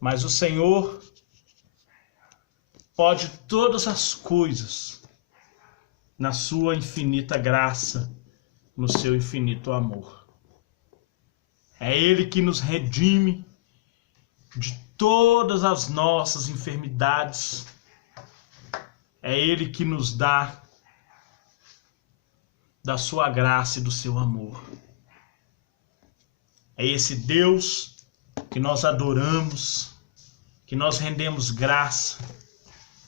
Mas o Senhor pode todas as coisas na sua infinita graça, no seu infinito amor. É Ele que nos redime de todas as nossas enfermidades. É Ele que nos dá da sua graça e do seu amor. É esse Deus que nós adoramos, que nós rendemos graça,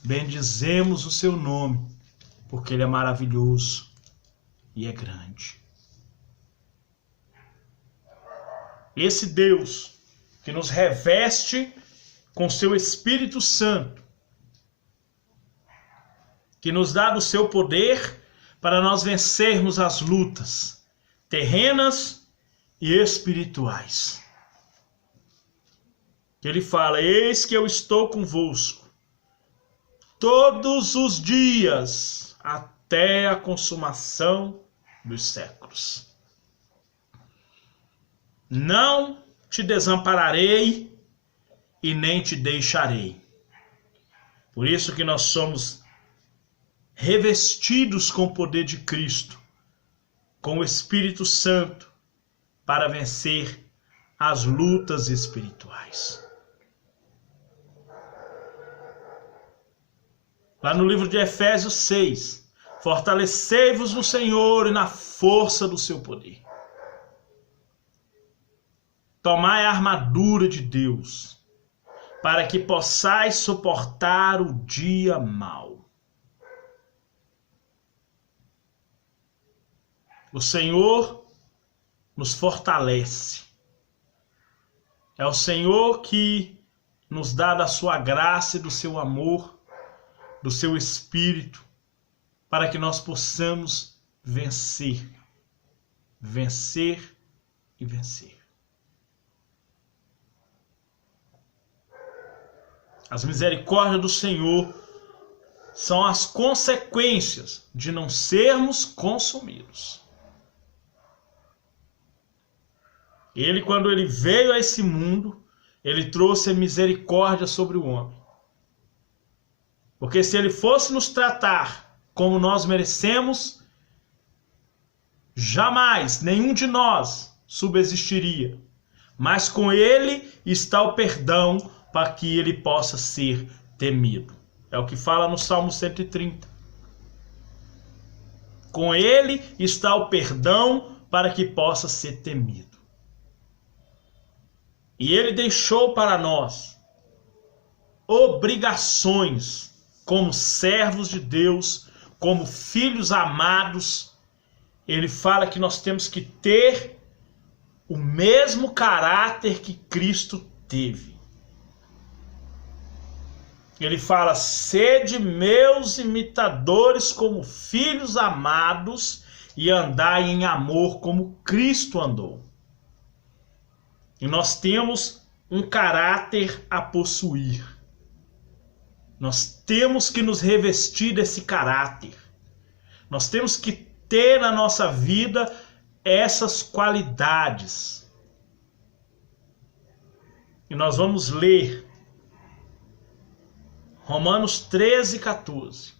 bendizemos o seu nome, porque Ele é maravilhoso e é grande. Esse Deus que nos reveste com seu Espírito Santo, que nos dá do seu poder para nós vencermos as lutas terrenas e espirituais. Ele fala: eis que eu estou convosco todos os dias até a consumação dos séculos. Não te desampararei e nem te deixarei. Por isso que nós somos revestidos com o poder de Cristo, com o Espírito Santo, para vencer as lutas espirituais. Lá no livro de Efésios 6, fortalecei-vos no Senhor e na força do seu poder. Tomai a armadura de Deus, para que possais suportar o dia mau. O Senhor nos fortalece. É o Senhor que nos dá da sua graça e do seu amor, do seu Espírito, para que nós possamos vencer, vencer e vencer. As misericórdias do Senhor são as consequências de não sermos consumidos. Ele, quando ele veio a esse mundo, ele trouxe a misericórdia sobre o homem. Porque se ele fosse nos tratar como nós merecemos, jamais nenhum de nós subsistiria. Mas com ele está o perdão para que ele possa ser temido. É o que fala no Salmo 130. Com ele está o perdão para que possa ser temido. E ele deixou para nós obrigações como servos de Deus, como filhos amados. Ele fala que nós temos que ter o mesmo caráter que Cristo teve. Ele fala: sede meus imitadores como filhos amados e andai em amor como Cristo andou. E nós temos um caráter a possuir. Nós temos que nos revestir desse caráter. Nós temos que ter na nossa vida essas qualidades. E nós vamos ler Romanos 13, 14.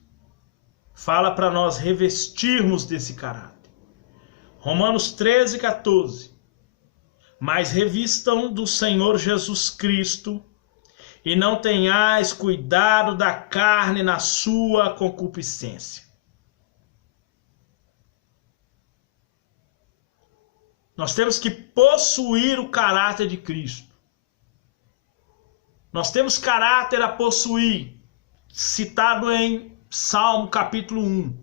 Fala para nós revestirmos desse caráter. Romanos 13, 14. Mas revistam do Senhor Jesus Cristo e não tenhais cuidado da carne na sua concupiscência. Nós temos que possuir o caráter de Cristo. Nós temos caráter a possuir, citado em Salmo capítulo 1.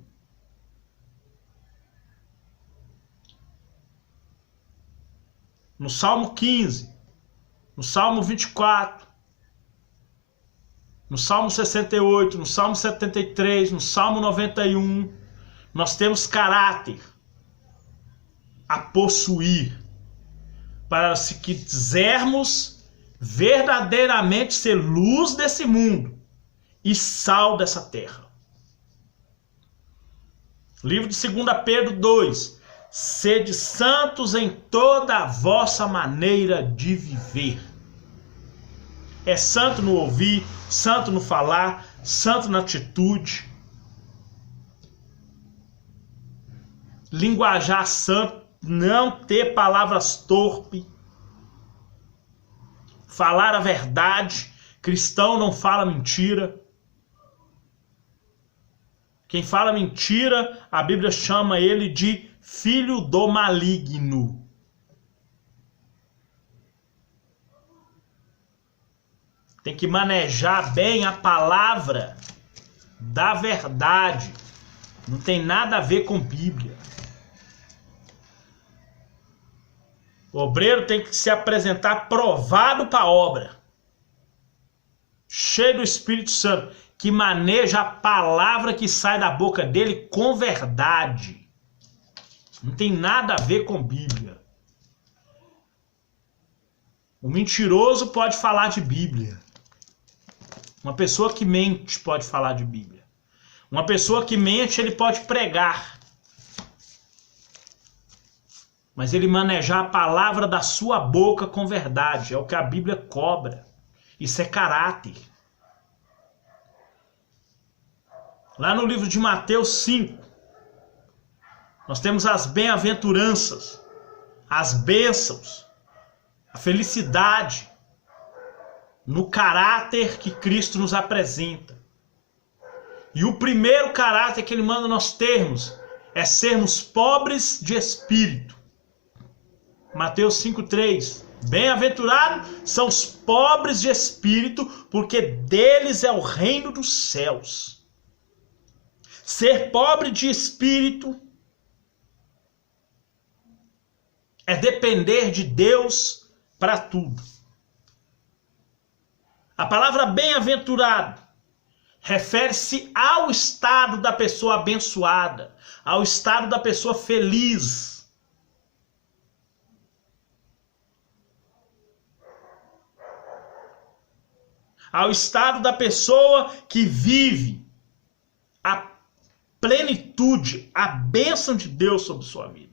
No Salmo 15, no Salmo 24, no Salmo 68, no Salmo 73, no Salmo 91, nós temos caráter a possuir, para se quisermos verdadeiramente ser luz desse mundo e sal dessa terra. Livro de 2 Pedro 2. Sede santos em toda a vossa maneira de viver. É santo no ouvir, santo no falar, santo na atitude. Linguajar santo, não ter palavras torpes. Falar a verdade. Cristão não fala mentira. Quem fala mentira, a Bíblia chama ele de filho do maligno. Tem que manejar bem a palavra da verdade. Não tem nada a ver com Bíblia. O obreiro tem que se apresentar provado para a obra. Cheio do Espírito Santo, que maneja a palavra que sai da boca dele com verdade. Não tem nada a ver com Bíblia. O mentiroso pode falar de Bíblia. Uma pessoa que mente pode falar de Bíblia. Uma pessoa que mente, ele pode pregar. Mas ele manejar a palavra da sua boca com verdade. É o que a Bíblia cobra. Isso é caráter. Lá no livro de Mateus 5, nós temos as bem-aventuranças, as bênçãos, a felicidade no caráter que Cristo nos apresenta. E o primeiro caráter que ele manda nós termos é sermos pobres de espírito. Mateus 5,3. Bem-aventurados são os pobres de espírito, porque deles é o reino dos céus. Ser pobre de espírito é depender de Deus para tudo. A palavra bem-aventurado refere-se ao estado da pessoa abençoada, ao estado da pessoa feliz. Ao estado da pessoa que vive a plenitude, a bênção de Deus sobre sua vida.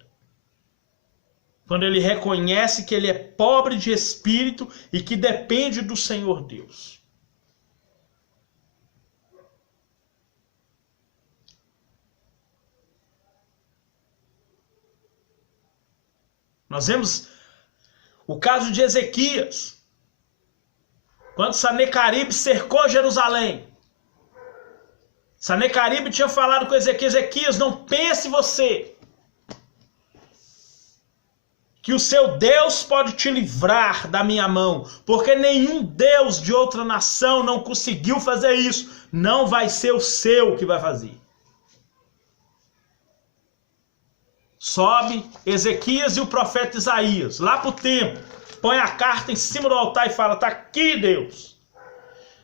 Quando ele reconhece que ele é pobre de espírito e que depende do Senhor Deus. Nós vemos o caso de Ezequias. Quando Sanecaribe cercou Jerusalém. Sanecaribe tinha falado com Ezequias: Ezequias, não pense você que o seu Deus pode te livrar da minha mão, porque nenhum Deus de outra nação não conseguiu fazer isso. Não vai ser o seu que vai fazer. Sobe Ezequias e o profeta Isaías lá para o templo, põe a carta em cima do altar e fala: está aqui, Deus.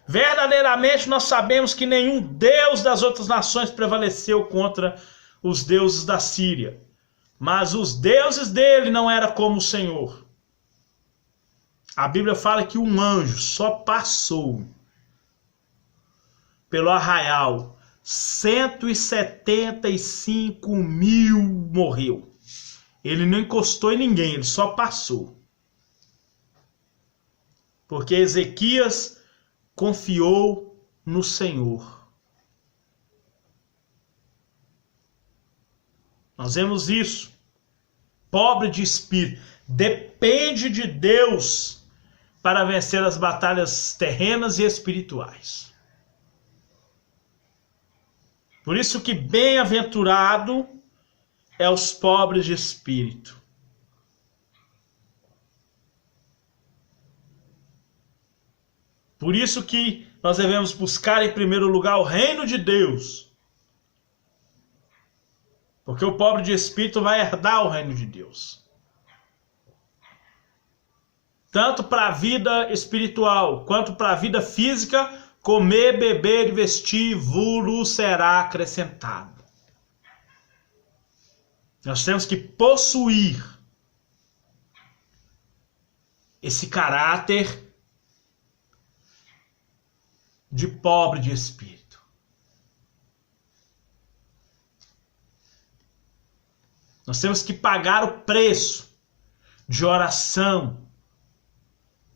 Verdadeiramente nós sabemos que nenhum Deus das outras nações prevaleceu contra os deuses da Síria. Mas os deuses dele não eram como o Senhor. A Bíblia fala que um anjo só passou pelo arraial. 175.000 morreu. Ele não encostou em ninguém, ele só passou. Porque Ezequias confiou no Senhor. Nós vemos isso. Pobre de espírito, depende de Deus para vencer as batalhas terrenas e espirituais. Por isso que bem-aventurado é os pobres de espírito. Por isso que nós devemos buscar em primeiro lugar o reino de Deus. Porque o pobre de espírito vai herdar o reino de Deus. Tanto para a vida espiritual quanto para a vida física, comer, beber e vestir vos será acrescentado. Nós temos que possuir esse caráter de pobre de espírito. Nós temos que pagar o preço de oração,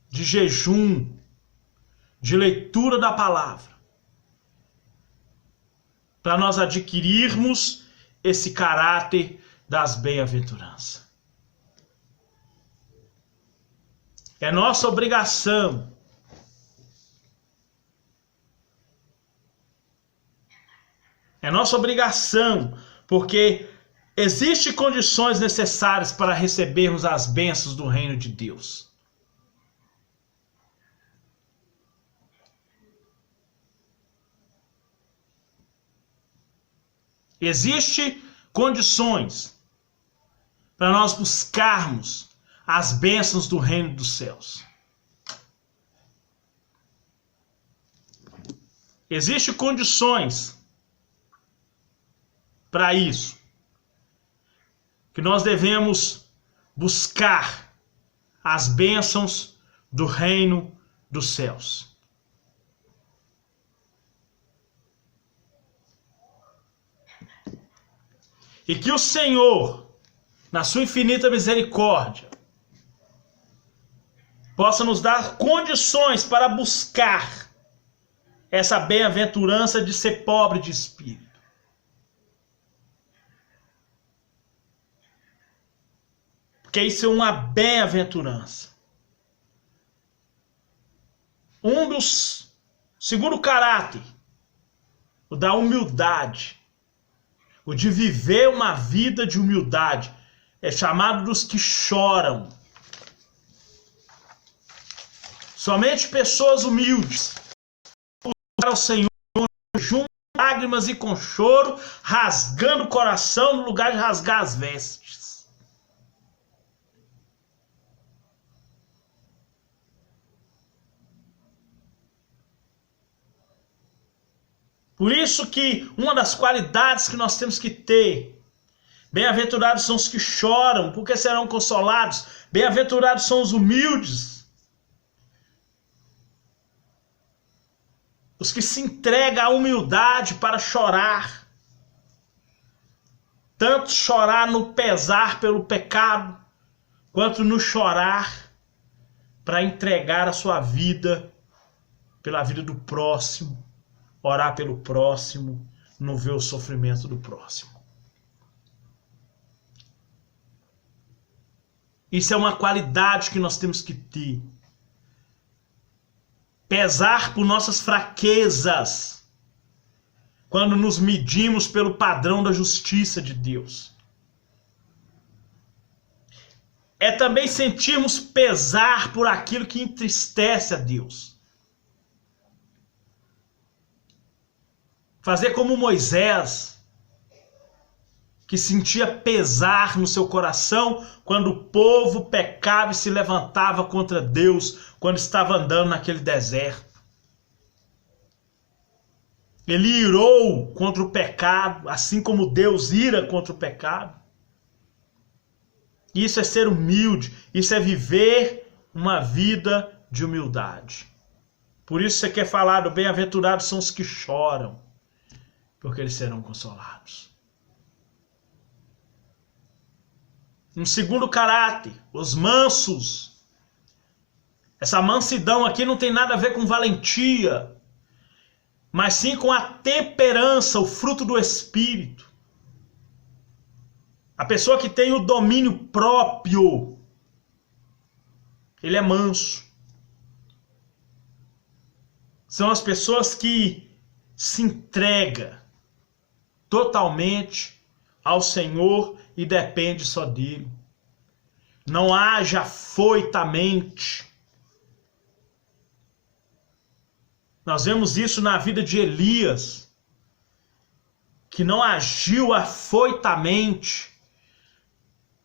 de jejum, de leitura da palavra, para nós adquirirmos esse caráter das bem-aventuranças. É nossa obrigação porque existem condições necessárias para recebermos as bênçãos do reino de Deus. Existem condições para nós buscarmos as bênçãos do reino dos céus. Existem condições para isso, que nós devemos buscar as bênçãos do reino dos céus. E que o Senhor, na sua infinita misericórdia, possa nos dar condições para buscar essa bem-aventurança de ser pobre de espírito. Porque isso é uma bem-aventurança. Segundo caráter, o da humildade, o de viver uma vida de humildade, é chamado dos que choram. Somente pessoas humildes buscar ao Senhor junto com lágrimas e com choro, rasgando o coração no lugar de rasgar as vestes. Por isso que uma das qualidades que nós temos que ter, bem-aventurados são os que choram, porque serão consolados. Bem-aventurados são os humildes, os que se entregam à humildade para chorar. Tanto chorar no pesar pelo pecado, quanto no chorar para entregar a sua vida pela vida do próximo. Orar pelo próximo, não ver o sofrimento do próximo. Isso é uma qualidade que nós temos que ter. Pesar por nossas fraquezas, quando nos medimos pelo padrão da justiça de Deus. É também sentirmos pesar por aquilo que entristece a Deus. Fazer como Moisés, que sentia pesar no seu coração quando o povo pecava e se levantava contra Deus quando estava andando naquele deserto. Ele irou contra o pecado, assim como Deus ira contra o pecado. Isso é ser humilde, isso é viver uma vida de humildade. Por isso você quer falar do bem-aventurados são os que choram, porque eles serão consolados. Um segundo caráter, os mansos. Essa mansidão aqui não tem nada a ver com valentia, mas sim com a temperança, o fruto do Espírito. A pessoa que tem o domínio próprio, ele é manso. São as pessoas que se entregam totalmente ao Senhor e depende só dele. Não age afoitamente. Nós vemos isso na vida de Elias, que não agiu afoitamente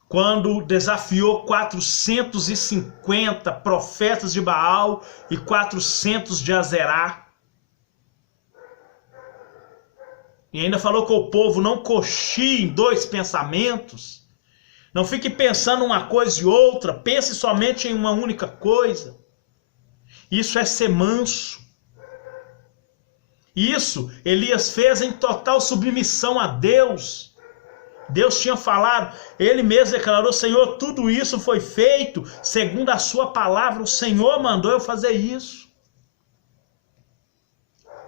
quando desafiou 450 profetas de Baal e 400 de Azerá. E ainda falou com o povo, não cochie em dois pensamentos. Não fique pensando uma coisa e outra, pense somente em uma única coisa. Isso é ser manso. Isso Elias fez em total submissão a Deus. Deus tinha falado, ele mesmo declarou, Senhor, tudo isso foi feito segundo a sua palavra, o Senhor mandou eu fazer isso.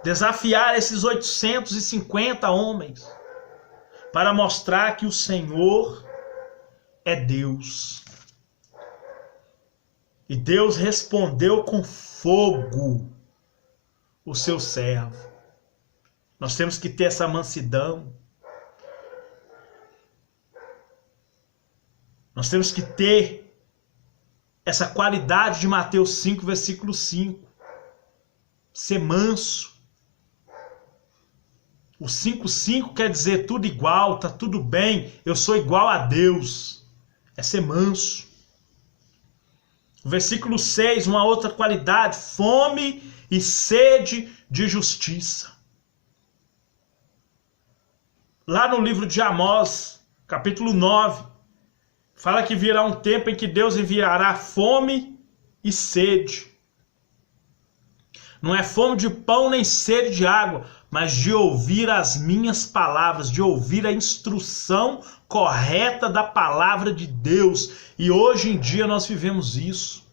desafiar esses 850 homens para mostrar que o Senhor é Deus. E Deus respondeu com fogo o seu servo. Nós temos que ter essa mansidão. Nós temos que ter essa qualidade de Mateus 5, versículo 5. Ser manso. O 5:5 quer dizer tudo igual, tá tudo bem, eu sou igual a Deus. É ser manso. O versículo 6, uma outra qualidade, fome e sede de justiça. Lá no livro de Amós, capítulo 9, fala que virá um tempo em que Deus enviará fome e sede. Não é fome de pão nem sede de água, mas de ouvir as minhas palavras, de ouvir a instrução correta da palavra de Deus. E hoje em dia nós vivemos isso.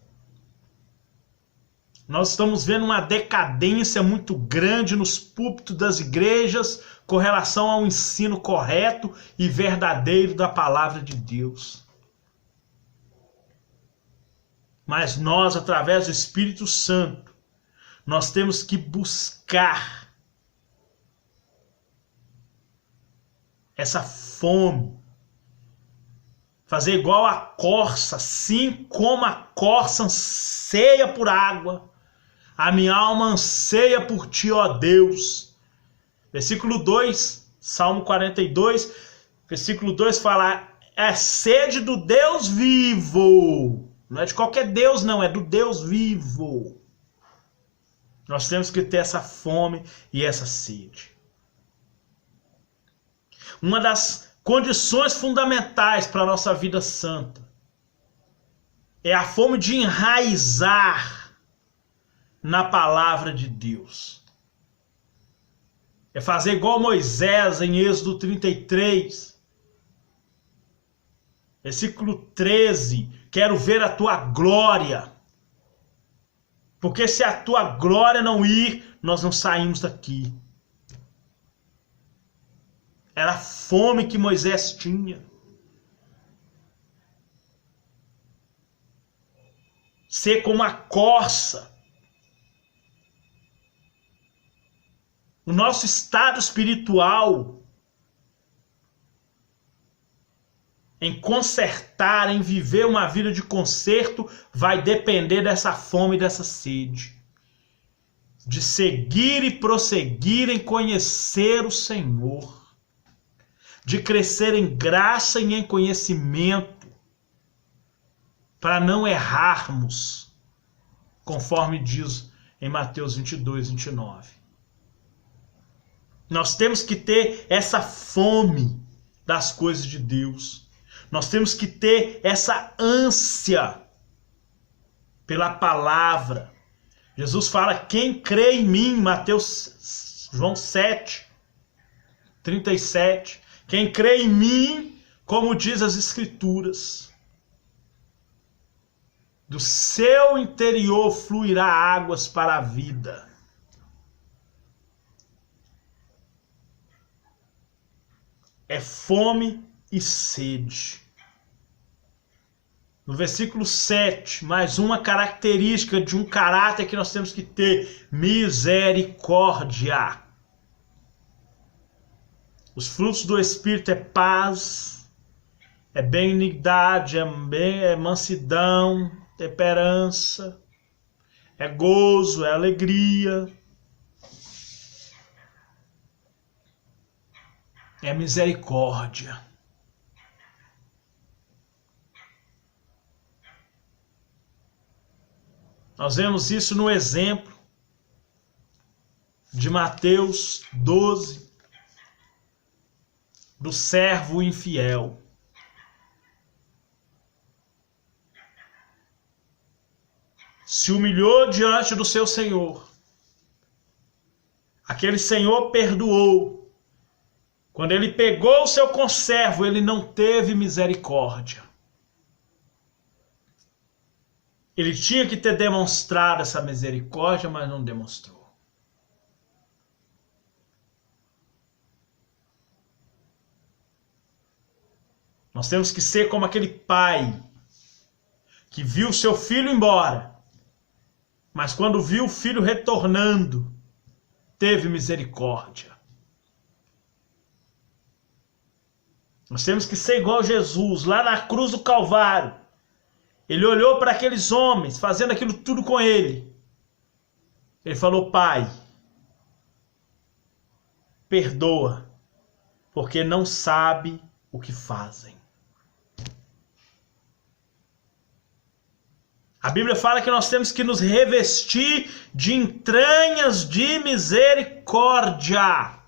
Nós estamos vendo uma decadência muito grande nos púlpitos das igrejas com relação ao ensino correto e verdadeiro da palavra de Deus. Mas nós, através do Espírito Santo, nós temos que buscar essa fome, fazer igual a corça, assim como a corça anseia por água, a minha alma anseia por ti, ó Deus. Versículo 2, Salmo 42, versículo 2 fala, é sede do Deus vivo, não é de qualquer Deus não, é do Deus vivo. Nós temos que ter essa fome e essa sede. Uma das condições fundamentais para a nossa vida santa é a fome de enraizar na palavra de Deus. É fazer igual Moisés em Êxodo 33, versículo 13. Quero ver a tua glória. Porque se a tua glória não ir, nós não saímos daqui. Era a fome que Moisés tinha. Ser como a corça. O nosso estado espiritual em consertar, em viver uma vida de conserto, vai depender dessa fome e dessa sede. De seguir e prosseguir em conhecer o Senhor. De crescer em graça e em conhecimento, para não errarmos, conforme diz em Mateus 22, 29. Nós temos que ter essa fome das coisas de Deus. Nós temos que ter essa ânsia pela palavra. Jesus fala, quem crê em mim, João 7, 37, quem crê em mim, como diz as Escrituras, do seu interior fluirá águas para a vida. É fome e sede. No versículo 7, mais uma característica de um caráter que nós temos que ter: misericórdia. Os frutos do Espírito é paz, é benignidade, é mansidão, temperança, é gozo, é alegria, é misericórdia. Nós vemos isso no exemplo de Mateus 12, do servo infiel. Se humilhou diante do seu senhor. Aquele senhor perdoou. Quando ele pegou o seu conservo, ele não teve misericórdia. Ele tinha que ter demonstrado essa misericórdia, mas não demonstrou. Nós temos que ser como aquele pai que viu seu filho embora, mas quando viu o filho retornando, teve misericórdia. Nós temos que ser igual a Jesus, lá na cruz do Calvário. Ele olhou para aqueles homens, fazendo aquilo tudo com ele. Ele falou: Pai, perdoa, porque não sabe o que fazem. A Bíblia fala que nós temos que nos revestir de entranhas de misericórdia.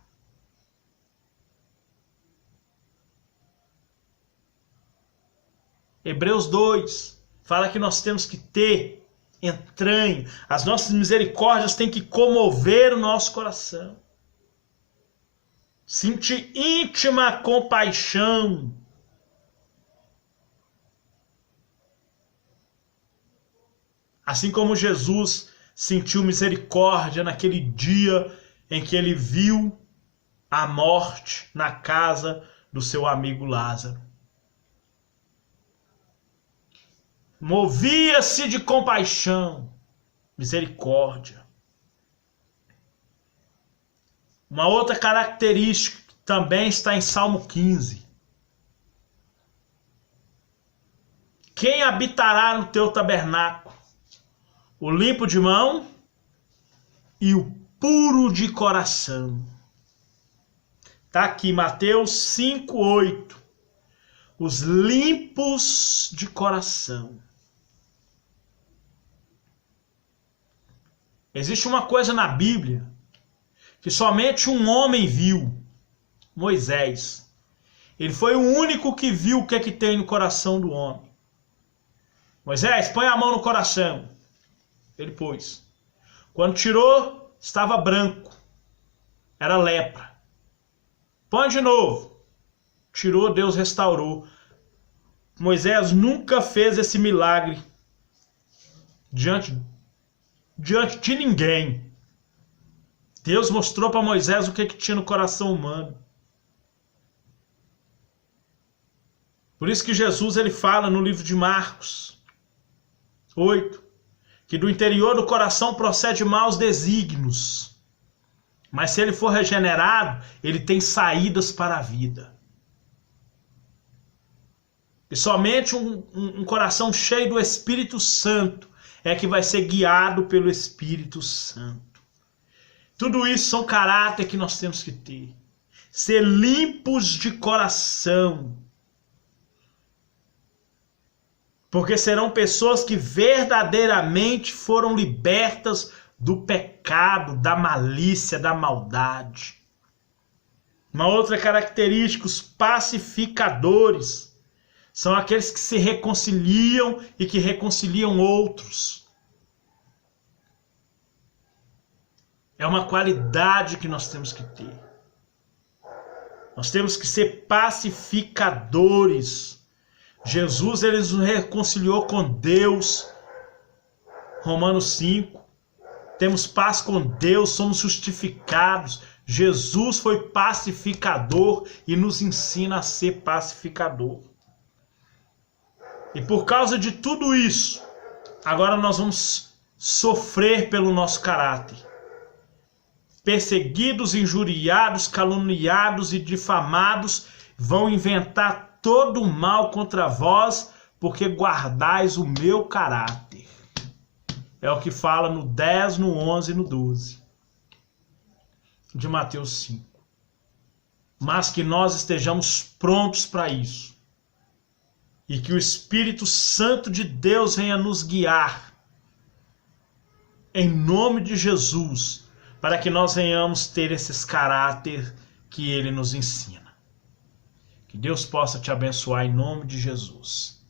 Hebreus 2 fala que nós temos que ter entranha. As nossas misericórdias têm que comover o nosso coração. Sentir íntima compaixão. Assim como Jesus sentiu misericórdia naquele dia em que ele viu a morte na casa do seu amigo Lázaro. Movia-se de compaixão, misericórdia. Uma outra característica que também está em Salmo 15. Quem habitará no teu tabernáculo? O limpo de mão e o puro de coração. Está aqui, Mateus 5:8. Os limpos de coração. Existe uma coisa na Bíblia que somente um homem viu, Moisés. Ele foi o único que viu o que é que tem no coração do homem. Moisés, põe a mão no coração. Ele pôs. Quando tirou, estava branco. Era lepra. Põe de novo. Tirou, Deus restaurou. Moisés nunca fez esse milagre diante de ninguém. Deus mostrou para Moisés o que tinha no coração humano. Por isso que Jesus ele fala no livro de Marcos 8, que do interior do coração procede maus desígnios. Mas se ele for regenerado, ele tem saídas para a vida. E somente um coração cheio do Espírito Santo é que vai ser guiado pelo Espírito Santo. Tudo isso são caráter que nós temos que ter. Ser limpos de coração. Porque serão pessoas que verdadeiramente foram libertas do pecado, da malícia, da maldade. Uma outra característica, os pacificadores. São aqueles que se reconciliam e que reconciliam outros. É uma qualidade que nós temos que ter. Nós temos que ser pacificadores. Jesus ele nos reconciliou com Deus. Romanos 5. Temos paz com Deus, somos justificados. Jesus foi pacificador e nos ensina a ser pacificador. E por causa de tudo isso, agora nós vamos sofrer pelo nosso caráter. Perseguidos, injuriados, caluniados e difamados, vão inventar todo o mal contra vós, porque guardais o meu caráter. É o que fala no 10, no 11 e no 12 de Mateus 5. Mas que nós estejamos prontos para isso. E que o Espírito Santo de Deus venha nos guiar, em nome de Jesus, para que nós venhamos ter esses caráter que Ele nos ensina. Que Deus possa te abençoar em nome de Jesus.